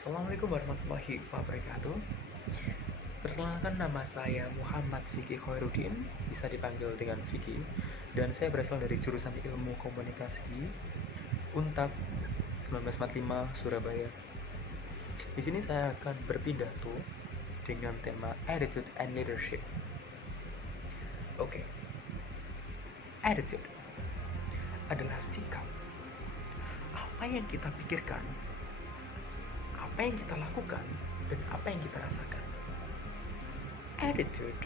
Assalamualaikum warahmatullahi wabarakatuh. Perkenalkan, nama saya Muhammad Vicky Khairuddin, bisa dipanggil dengan Vicky, dan saya berasal dari jurusan Ilmu Komunikasi Untab 1945 Surabaya. Di sini saya akan berpidato dengan tema Attitude and Leadership. Oke. Attitude adalah sikap. Apa yang kita pikirkan, apa yang kita lakukan, dan apa yang kita rasakan. Attitude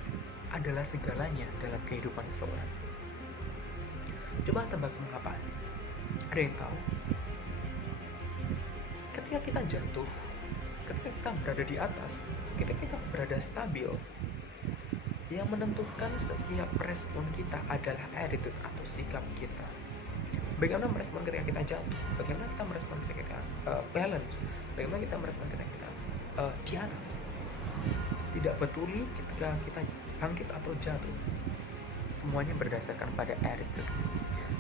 adalah segalanya dalam kehidupan seseorang. Coba tebak mengapa? Ada yang tahu? Ketika kita jatuh, ketika kita berada di atas, ketika kita berada stabil, yang menentukan setiap respon kita adalah attitude atau sikap kita. Bagaimana merespon ketika kita jatuh, bagaimana kita merespon ketika kita balance, bagaimana kita merespon ketika kita di atas. Tidak peduli ketika kita bangkit atau jatuh, semuanya berdasarkan pada attitude.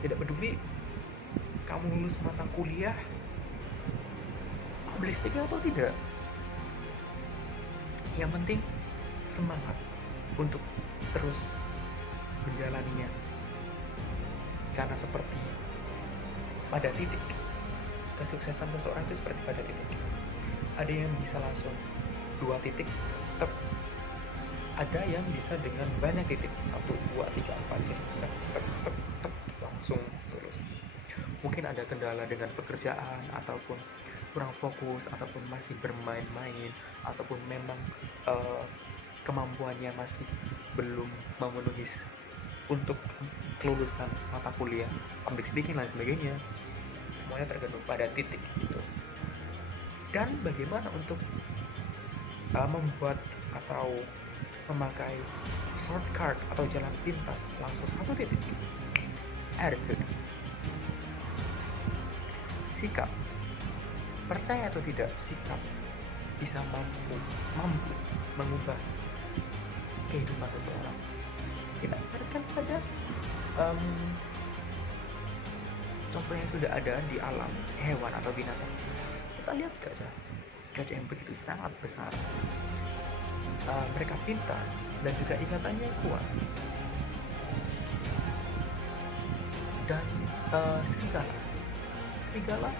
Tidak peduli kamu lulus mata kuliah public speaking atau tidak, yang penting semangat untuk terus menjalaninya. Karena seperti pada titik, kesuksesan seseorang itu seperti pada titik. Ada yang bisa langsung 2 titik, tek. Ada yang bisa dengan banyak titik, 1, 2, 3, 4, tek, tek, tek, tek, langsung terus. Mungkin ada kendala dengan pekerjaan, ataupun kurang fokus, ataupun masih bermain-main, ataupun memang kemampuannya masih belum memenuhi untuk kelulusan mata kuliah, public speaking dan sebagainya. Semuanya tergantung pada titik itu. Dan bagaimana untuk membuat atau memakai shortcut atau jalan pintas langsung 1 titik. Attitude, sikap. Percaya atau tidak, sikap bisa mampu mengubah kehidupan seseorang. Kita ibaratkan saja contoh yang sudah ada di alam hewan atau binatang. Kita lihat gajah yang begitu sangat besar. Mereka pintar dan juga ikatannya kuat. Dan serigala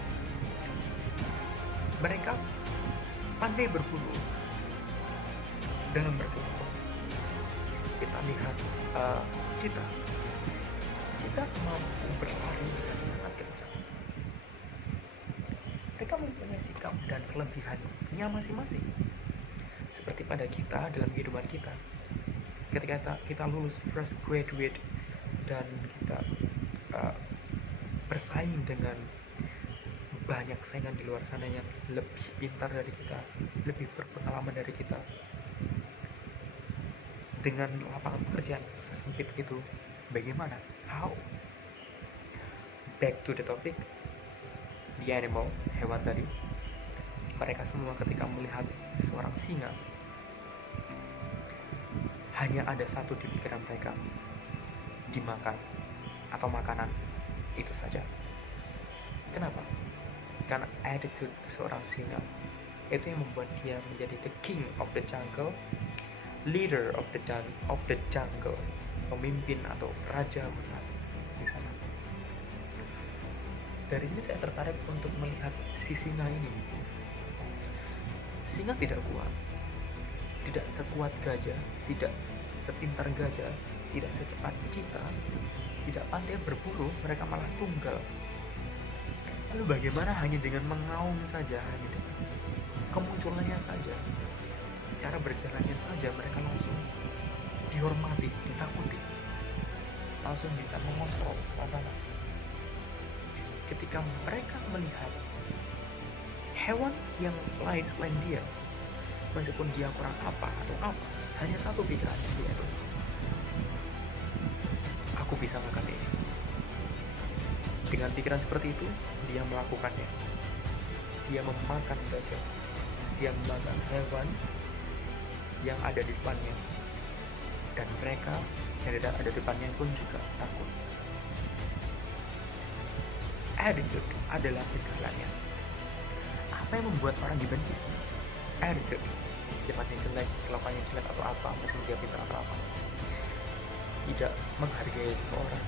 mereka pandai berburu dengan berkelompok. Kita lihat cheetah mampu berlari dengan sangat kencang. Mereka mempunyai sikap dan kelebihannya masing-masing. Seperti pada kita dalam kehidupan kita, ketika kita lulus fresh graduate dan kita bersaing dengan banyak saingan di luar sana yang lebih pintar dari kita, lebih berpengalaman dari kita, dengan lapangan pekerjaan sesempit itu, bagaimana? How? Back to the topic, the animal, hewan tadi. Mereka semua ketika melihat seorang singa, hanya ada satu di pikiran mereka, dimakan atau makanan, itu saja. Kenapa? Karena attitude seorang singa itu yang membuat dia menjadi the king of the jungle, leader of the jungle, pemimpin atau raja hutan di sana. Dari sini saya tertarik untuk melihat si singa ini. Singa tidak kuat, tidak sekuat gajah, tidak sepintar gajah, tidak secepat cheetah, tidak pandai berburu, mereka malah tunggal. Lalu bagaimana hanya dengan mengaum saja, hanya dengan kemunculannya saja, cara berjalannya saja, mereka langsung dihormati, ditakuti, langsung bisa mengontrol suasana. Ketika mereka melihat hewan yang lain selain dia, meskipun dia kurang apa atau apa, hanya satu pikiran, yaitu aku bisa makan ini. Dengan pikiran seperti itu, dia melakukannya. Dia memakan gajah, dia memakan hewan yang ada di depannya, dan mereka yang ada di depannya pun juga takut. Attitude adalah segalanya. Apa yang membuat orang dibenci? Attitude, sifatnya jelek, kelakuannya jelek atau apa, meskipun dia pintar atau apa, tidak menghargai seseorang.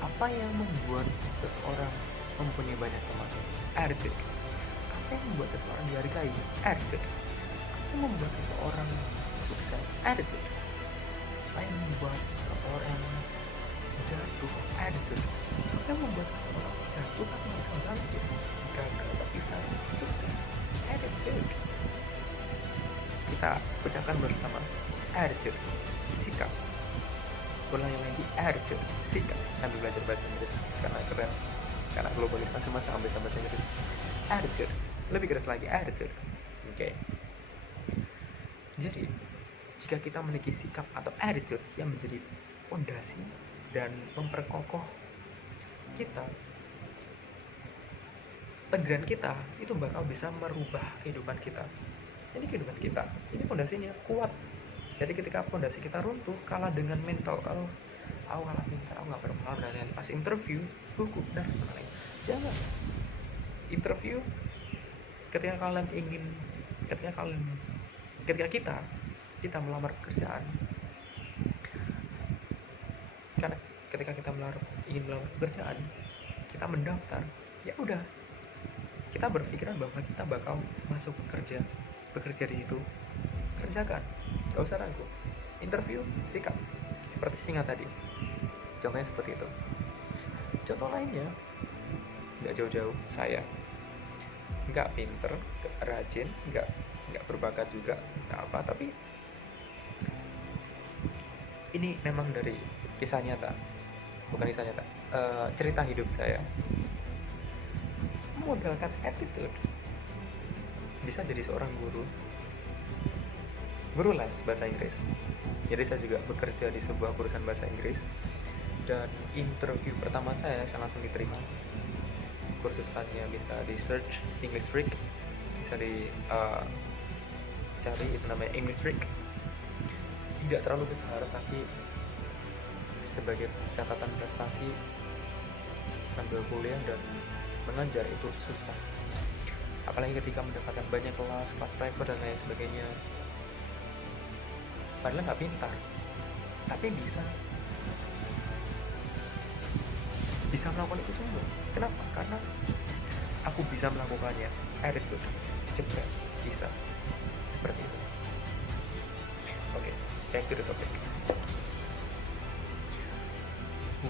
Apa yang membuat seseorang mempunyai banyak teman? Attitude. Apa yang membuat seseorang dihargai? Attitude. Apa yang membuat seseorang sukses? Attitude. Apa yang membuat seseorang jatuh? Attitude. Apa yang membuat seseorang jatuh tapi bisa bangkit, gagal tapi bisa sukses? Attitude. Kita ucapkan bersama, attitude, sikap. Ulangi lagi, attitude, sikap, sambil belajar bahasa Inggris karena keren, karena globalisasi masa ambil bahasa Inggris. Attitude, lebih keras lagi, attitude. Oke. Jadi jika kita memiliki sikap atau attitude yang menjadi fondasi dan memperkokoh kita, pendirian kita itu bakal bisa merubah kehidupan kita. Ini kehidupan kita, ini fondasinya kuat. Jadi ketika fondasi kita runtuh, kalah dengan mental, aku kalah pintar, aku nggak berpengalaman, dan pas interview gugup dan sebagainya. Jangan interview ketika kita melamar pekerjaan, karena ketika kita ingin melamar pekerjaan, kita mendaftar, ya udah, kita berpikiran bahwa kita bakal masuk bekerja di situ, kerjakan, gak usah ragu. Interview, sikap, seperti singa tadi, contohnya seperti itu. Contoh lainnya nggak jauh-jauh, saya nggak pinter, nggak rajin, nggak berbakat juga, nggak apa, tapi ini memang dari kisah nyata, bukan kisah nyata, cerita hidup saya. Modalkan attitude, bisa jadi seorang guru les bahasa Inggris. Jadi saya juga bekerja di sebuah perusahaan bahasa Inggris, dan interview pertama saya langsung diterima. Kursusannya bisa di search English Freak, bisa di cari, itu namanya English Freak. Tidak terlalu besar, tapi sebagai catatan prestasi sambil kuliah dan mengajar itu susah, apalagi ketika mendapatkan banyak kelas private dan lain sebagainya. Padahal nggak pintar, tapi bisa melakukan itu semua. Kenapa? Karena aku bisa melakukannya. Attitude, cepat, bisa, seperti itu. Oke, back to the topic.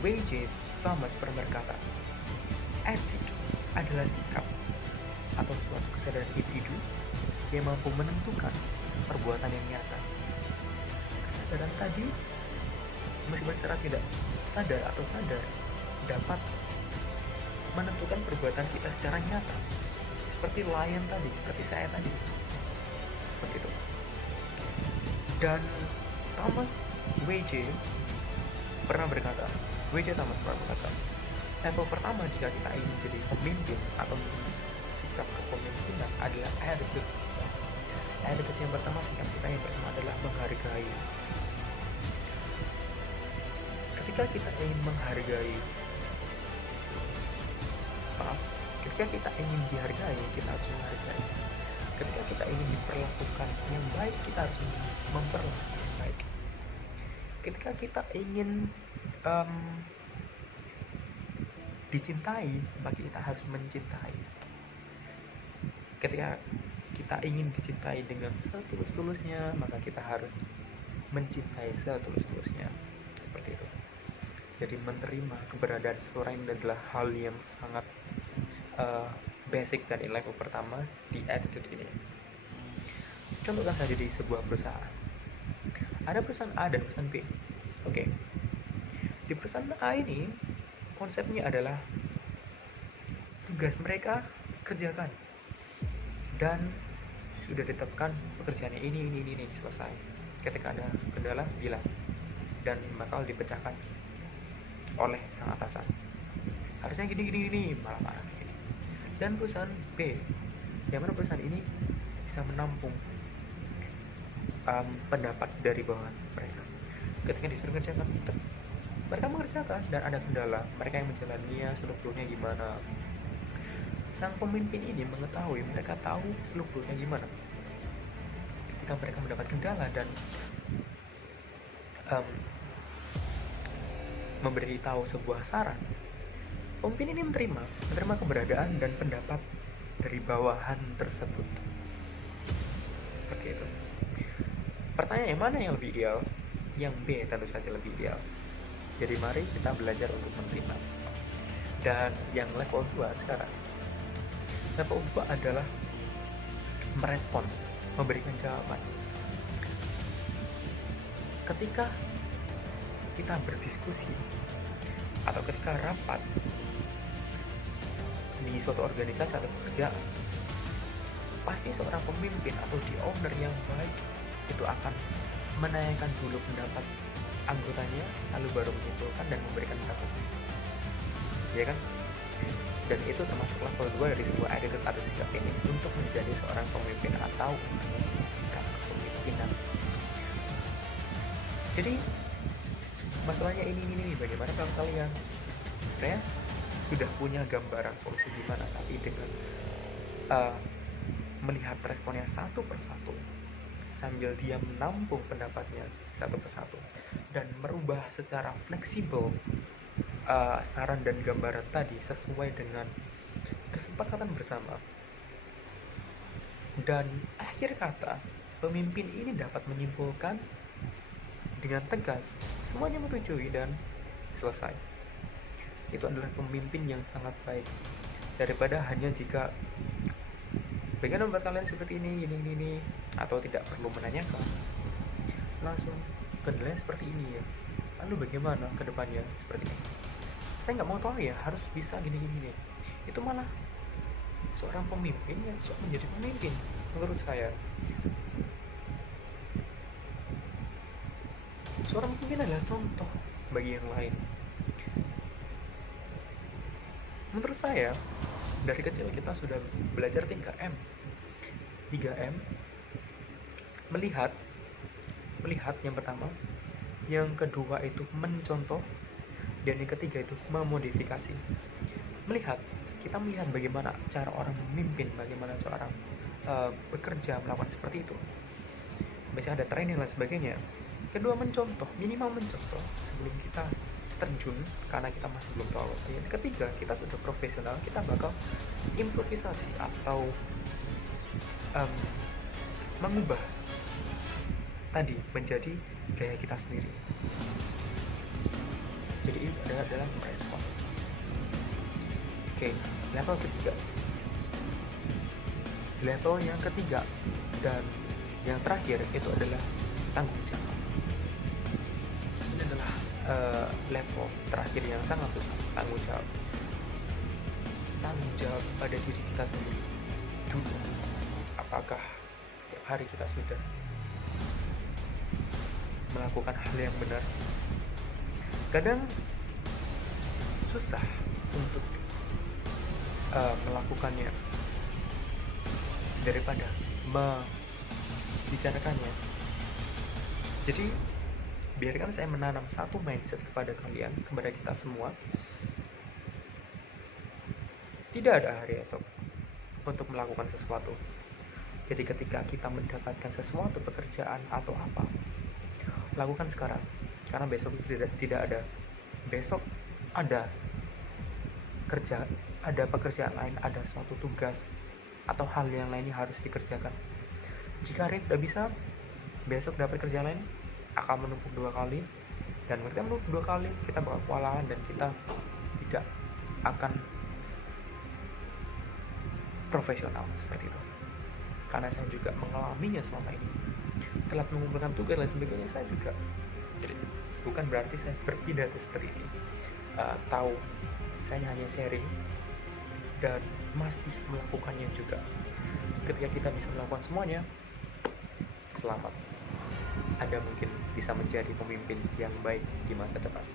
W.J. Thomas pernah berkata, attitude adalah sikap atau suatu kesadaran individu yang mampu menentukan perbuatan yang nyata. Kesadaran tadi, meskipun secara tidak sadar atau sadar, dapat menentukan perbuatan kita secara nyata. Seperti lion tadi, seperti saya tadi, seperti itu. Dan Thomas W.J. pernah berkata, level pertama jika kita ingin menjadi pemimpin atau sikap kepemimpinan adalah attitude. Attitude yang pertama, sikap kita yang pertama adalah menghargai. Ketika kita ingin dihargai, kita harus menghargai. Ketika kita ingin diperlakukan yang baik, kita harus memperlakukan yang baik. Ketika kita ingin dicintai, maka kita harus mencintai. Ketika kita ingin dicintai dengan setulus-tulusnya, maka kita harus mencintai setulus-tulusnya. Seperti itu. Jadi menerima keberadaan seseorang ini adalah hal yang sangat basic dan level pertama di attitude ini. Contohkan saja di sebuah perusahaan. Ada perusahaan A dan perusahaan B. Oke. Di perusahaan A ini konsepnya adalah tugas mereka kerjakan, dan sudah ditetapkan pekerjaannya ini selesai. Ketika ada kendala, bilang, dan bakal dipecahkan oleh sang atasan. Harusnya gini, malah marah gini. Dan perusahaan B, yang mana perusahaan ini bisa menampung pendapat dari bawahan mereka. Ketika disuruh kerjakan, mereka mengerjakan, dan ada kendala, mereka yang menjalaninya, strukturnya gimana, sang pemimpin ini mengetahui, mereka tahu seluk-beluknya gimana. Ketika mereka mendapat kendala dan memberitahu sebuah saran, pemimpin ini menerima keberadaan dan pendapat dari bawahan tersebut. Seperti itu. Pertanyaan yang mana yang lebih ideal? Yang B tentu saja lebih ideal. Jadi mari kita belajar untuk menerima. Dan yang level 2 sekarang. Level 2 adalah merespon, memberikan jawaban. Ketika kita berdiskusi atau ketika rapat di suatu organisasi atau pekerjaan, pasti seorang pemimpin atau the owner yang baik itu akan menanyakan dulu pendapat anggotanya, lalu baru menyimpulkan dan memberikan pendapat, ya kan? Dan itu termasuk level 2 dari sebuah attitude atau sikap ini untuk menjadi seorang pemimpin atau sikap kepemimpinan. Jadi masalahnya ini bagaimana kalau kalian sebenarnya sudah punya gambaran solusi gimana, tapi dengan melihat responnya satu persatu sambil dia menampung pendapatnya satu persatu dan merubah secara fleksibel saran dan gambaran tadi sesuai dengan kesepakatan bersama, dan akhir kata pemimpin ini dapat menyimpulkan dengan tegas, semuanya menyetujui dan selesai. Itu adalah pemimpin yang sangat baik, daripada hanya jika bagaimana menurut kalian seperti ini, atau tidak perlu menanyakan, langsung kedelai seperti ini ya, lalu bagaimana ke depannya seperti ini, saya nggak mau tahu ya, harus bisa gini. Itu malah seorang pemimpin yang sok menjadi pemimpin menurut saya. Seorang pemimpin adalah contoh bagi yang lain. Menurut saya, dari kecil kita sudah belajar 3M. Melihat yang pertama, yang kedua itu mencontoh, dan yang ketiga itu memodifikasi. Kita melihat bagaimana cara orang memimpin, bagaimana cara orang bekerja, melakukan seperti itu. Biasanya ada training dan sebagainya. Kedua, minimal mencontoh sebelum kita terjun, karena kita masih belum tahu. Yang ketiga, kita sudah profesional, kita bakal improvisasi atau mengubah tadi menjadi gaya kita sendiri. Jadi itu adalah merespon. Oke, level ketiga. Level yang ketiga dan yang terakhir itu adalah tanggung jawab. Ini adalah level terakhir yang sangat susah, tanggung jawab pada diri kita sendiri dulu. Apakah tiap hari kita sudah melakukan hal yang benar? Kadang susah untuk melakukannya daripada membicarakannya. Jadi biarkan saya menanam satu mindset kepada kalian, kepada kita semua. Tidak ada hari esok untuk melakukan sesuatu. Jadi ketika kita mendapatkan sesuatu, pekerjaan atau apa, lakukan sekarang, karena besok itu tidak ada. Besok ada pekerjaan lain, ada suatu tugas atau hal yang lainnya harus dikerjakan. Jika hari tidak bisa, besok dapat kerjaan lain akan menumpuk 2 kali, dan ketika menumpuk 2 kali kita bakal kewalahan dan kita tidak akan profesional seperti itu. Karena saya juga mengalaminya selama ini, telah mengumpulkan tugas dan sebagainya. Saya juga, jadi bukan berarti saya berpidato seperti ini, tahu saya hanya sharing dan masih melakukannya juga. Ketika kita bisa melakukan semuanya, selamat, Anda mungkin bisa menjadi pemimpin yang baik di masa depan.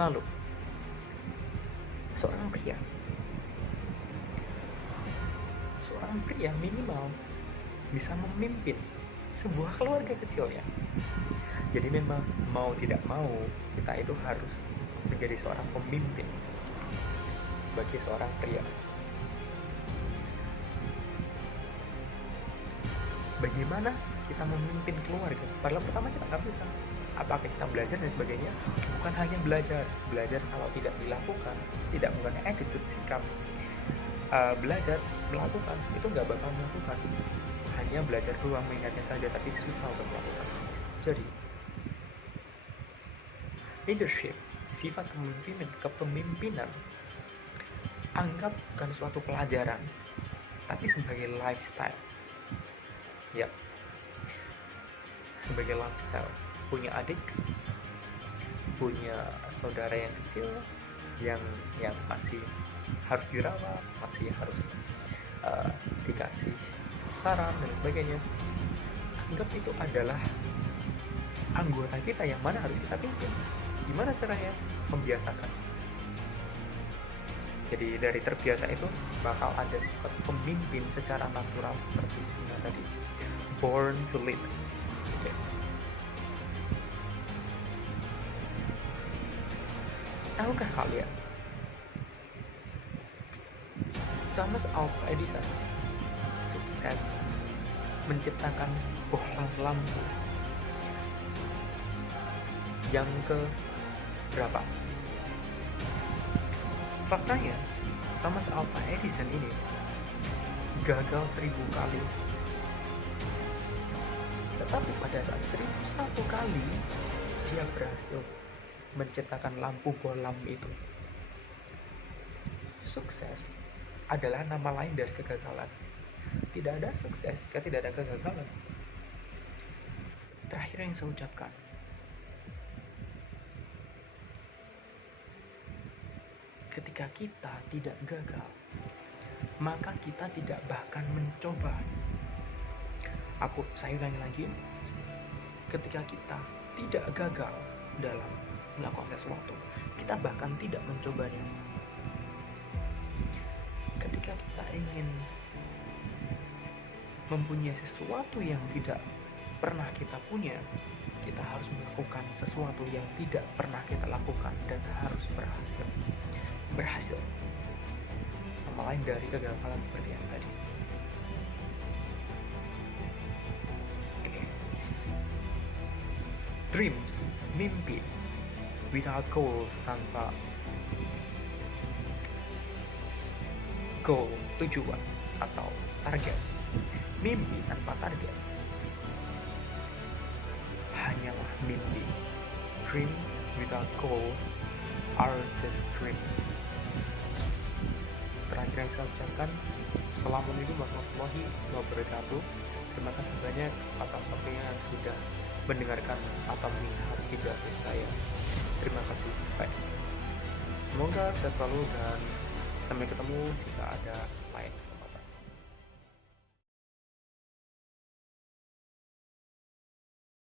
Lalu, seorang pria minimal bisa memimpin sebuah keluarga kecilnya. Jadi memang mau tidak mau, kita itu harus menjadi seorang pemimpin. bagi seorang pria. Bagaimana kita memimpin keluarga? Padahal pertama kita nggak bisa. Apakah kita belajar dan sebagainya? Bukan hanya belajar kalau tidak dilakukan, tidak menggunakan attitude, sikap, belajar, melakukan, itu nggak bakal melakukan. Hanya belajar doang, mengingatnya saja, tapi susah untuk melakukan. Jadi, leadership, sifat kepemimpinan, anggap bukan suatu pelajaran, tapi sebagai lifestyle. Ya, sebagai lifestyle. Punya adik, punya saudara yang kecil, yang masih harus dirawat, masih harus dikasih saran dan sebagainya. Anggap itu adalah anggota kita yang mana harus kita pimpin. Gimana caranya? Membiasakan. Jadi dari terbiasa itu bakal ada sifat pemimpin secara natural seperti singa tadi. Born to lead. Okay. Tahukah kalian, Thomas Alva Edison sukses menciptakan bohlam lampu yang ke berapa? Faktanya, Thomas Alva Edison ini gagal 1000 kali. Tetapi pada saat 1001 kali dia berhasil menciptakan lampu bohlam itu. Sukses adalah nama lain dari kegagalan. Tidak ada sukses jika tidak ada kegagalan. Terakhir yang saya ucapkan, ketika kita tidak gagal, maka kita tidak bahkan mencoba. Saya ulangi lagi, ketika kita tidak gagal dalam melakukan sesuatu, kita bahkan tidak mencobanya. Ketika kita ingin mempunyai sesuatu yang tidak pernah kita punya, kita harus melakukan sesuatu yang tidak pernah kita lakukan dan harus berhasil. Nama lain dari kegagalan seperti yang tadi. Okay. Dreams, mimpi, without goals, tanpa goal, tujuan atau target. Mimpi tanpa target hanyalah mimpi. Dreams without goals are just dreams. Terakhir yang saya ucapkan, Assalamualaikum warahmatullahi wabarakatuh. Terima kasih banyak atas waktunya yang sudah mendengarkan atau melihat video saya. Terima kasih. Bye. Semoga sehat selalu dan sampai ketemu jika ada